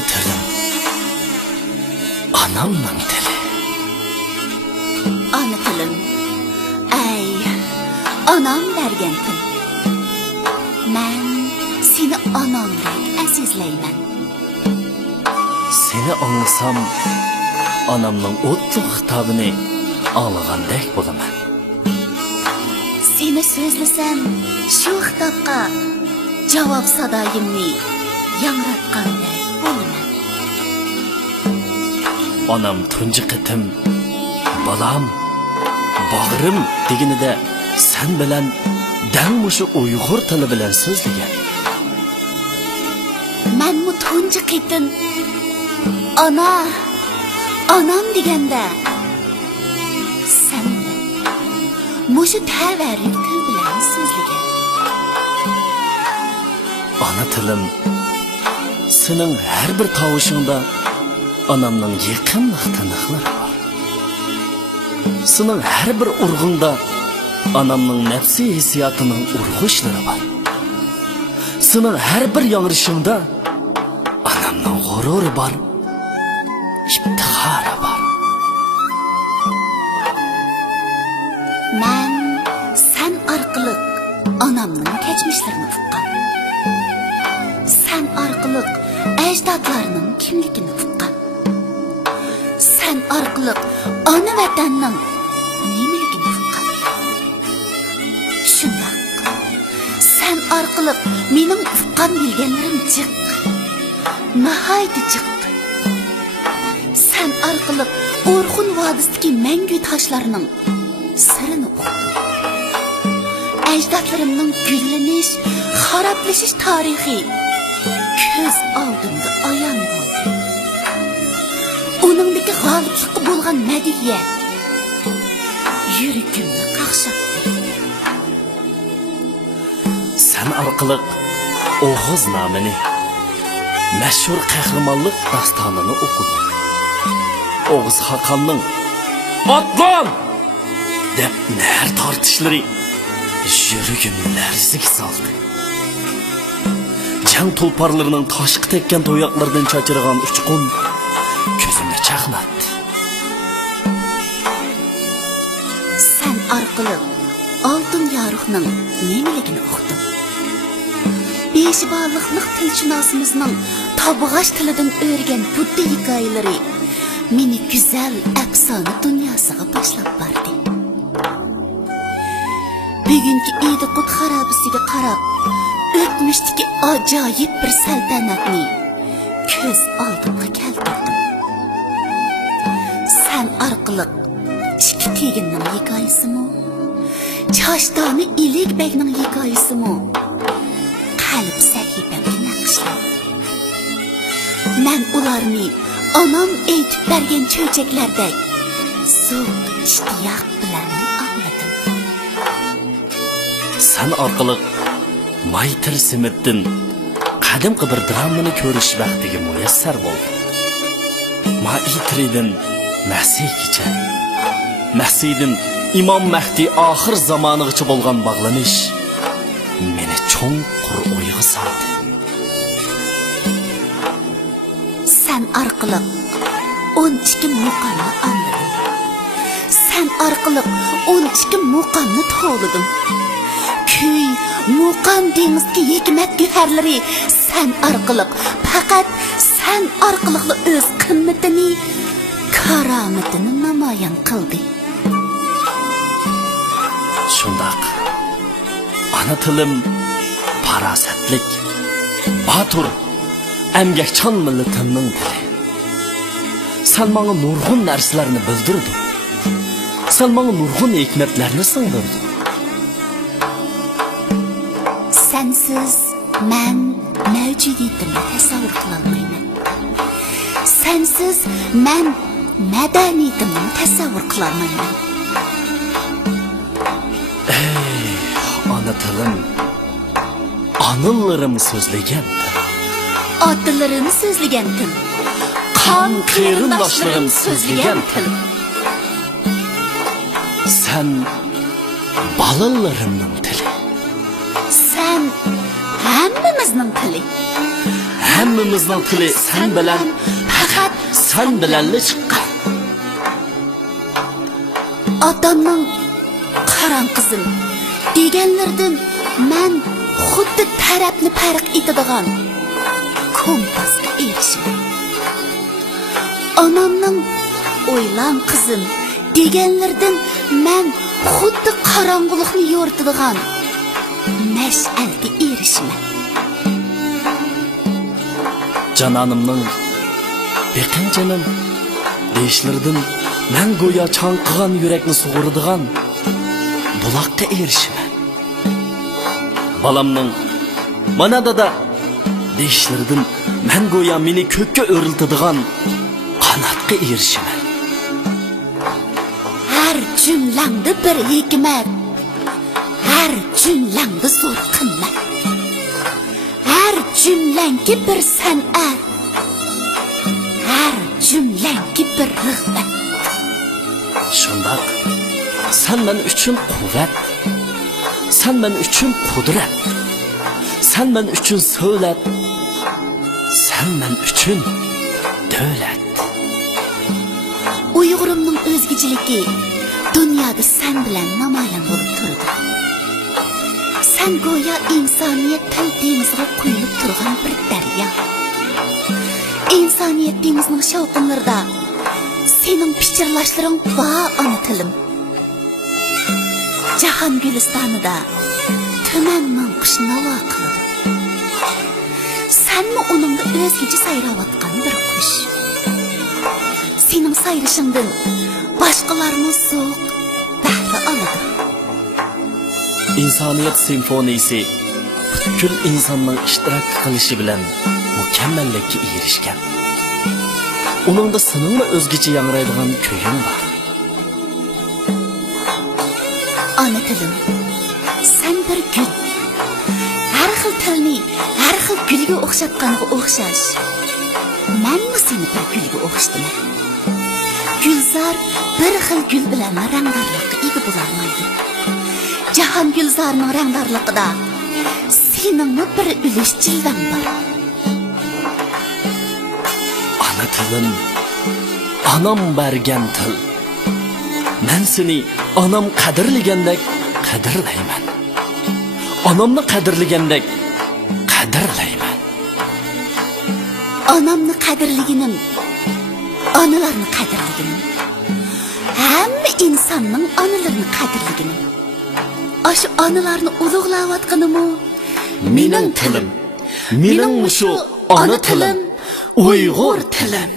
Ana tilim, anamning tili. Ana tilim, ay, anam bergen til. Men seni anamdek azizlayman. Seni anlasam, anamning o'tli xitobini anlagandek bo'laman. Seni so'zlasam, shu xitobga javob sadoyimni yangratgandek bo'laman. Anam tunji qitim, balam, bag'rim deganida sen bilan dang mushu Uyg'ur tili bilan so'zlagan. Men bu tunji qitim anam deganda sen mushu tavarruk til bilan so'zlagan. Ana tilim, sening har bir tovushingda anamning yaqinlik tiniqlari bor. Sening har bir urg'ingda anamning nafsi hissiyotining urg'ishlari bor. Sening har bir yangrishingda anamning g'ururi bor, iftixori bor. Men sen orqali onamning kechmishlarini uqqan. Sen orqali ajdodlarning kimligini uqqan. Sen orqali ona vatanning nimaligini uqqan. Shundoq. Sen orqali mening uqqan bilganlarim jiq. Nihoyatda jiq. Sen orqali O'rxun vodisidagi mangu toshlarning sirini uqdim. Ajdodlarimning gullanish, xaroblashish tarixi ko'z oldimda ayon bo'ldi. Uningdagi g'oliblikqa bo'lgan madiyat yuragimni qaqshatdi. Sen orqali O'g'iz nomini, mashhur qahramonlik dastonini o'qidim. O'g'iz Xaqonning "Otlan!" deb nar tortishlari yuragimni larzaga soldi. Jang tulparlarining toshqi tekkan to'yoqlardan chachirgan uchqun ko'zimni chaqnatdi. Sen orqali oltin yoruqning nimaligini uqdim. Beshiboqliqlik tilshunosimizning tobg'ash tilidan o'rgan budda hikoyalari meni go'zal afsona dunyosiga boshlab bordi. Bugungi Idiqut xarobasiga qarab, o'tmishdagi ajoyib bir saltanatni ko'z oldimga keltirdim. Sen orqali ikki teginning hikoyasimi, Choshdoni Ilikbekning hikoyasimi qalb sahifamga naqshlab. Men ularni onam aytib bergan cho'chaklardek so'q ishtiyoq bilan angladim. Sen orqali Maytir Simiddin qadimgi bir dramani ko'rish vaqtiga muyassar bo'ldi. Maytirdan Masihgacha, Masihdan Imom Mahdi oxir zamonigacha bo'lgan bog'lanish meni cho'nqur o'yga soldi. Sen orqali 12 muqomni angladim. Sen orqali 12 muqomni to'g'ladim. Kuy, muqom dengizga hikmat guharlari sen orqali, faqat sen orqali o'z qimmatini, karomatini namoyon qildi. Shundoq. Ana tilim farosatlik, batur, emgakchan millatimning tili. Sen menga nurg'un narsalarni bildirding. Sen menga nurg'un hikmatlarni singdirding. Sensiz men mavjudiyatimni tasavvur qila olmayman. Sensiz men madaniyatimni tasavvur qila olmayman. Ey, ana tilim, anıllarim so'zlagan til. Otalarim so'zlagan til. Qon qarindoshlarim so'zlagan til. Sen balalarimning tili. Sen hammamizning tili. hammamizning tili sen bilan, faqat sen bilanla chiqqan. Otamning qaran qizim deganlardan men xuddi tarafni farq etadigan kompasga erishdim. Onamning o'ylan qizim deganlardan men xuddi qorong'ulikni yo'ritadigan mash'alga erishdim. Cananımның beqin canım deyishlardan men go'yo chanqigan yurakni sug'uradigan buloqqa erishiman. Balamning mana dada deyishlardan men go'yo meni ko'kka o'riltadigan qanotga erishiman. Har jumlangda bir hikmat, har jumlangda zo'r qimmat, har jumlangi bir san'at, har jumlangi bir rig'bat. Shundoq sen men uchun quvvat, sen men uchun qudrat, sen men uchun so'lat, sen men uchun davlat. Uyg'urimning o'zgachiligi dunyoda sen bilan namoyon bo'lib turdi. Sen go'yo insoniyat til dengiziga quyilib turgan bir daryo. İnsaniyat dengizining shovqinlarida sening pichirlashlaring va ona tilim. Jahon gulistonida tumanning qush navo qiladi. Senmi uningda o'zgacha sayrayotgan bir qush. Sening sayrishingdan boshqalarning so'q bahri oladi. İnsaniyat simfoniyasi butkul insonning ishtirok qilishi bilan mukammallikka erishgan. Uningda seningmi o'zgacha yangraydigan kuying bor. Ona tilim, sen bir gul. Har xil tilni har xil gulga o'xshatganga o'xshash. Menmi seni bir gulga o'xshadim? Gulzor bir xil gul bilan rangdorlikka ega bo'lolmaydi. Jahon gulzorining rangdorligida seningmi bir ulush jilvang bor. Ana tilim, anam bergan til. Men seni anam qadrlagandek qadrlayman. Onamni qadrlagandek qadrlayman. Onamni qadrliginim, onalarni qadrliginim. Hamma insonning onalarini qadrliginim. Aşı onalarni ulug'layotganimi? Mening tilim, mening shu ona tilim, Uyg'ur tilim.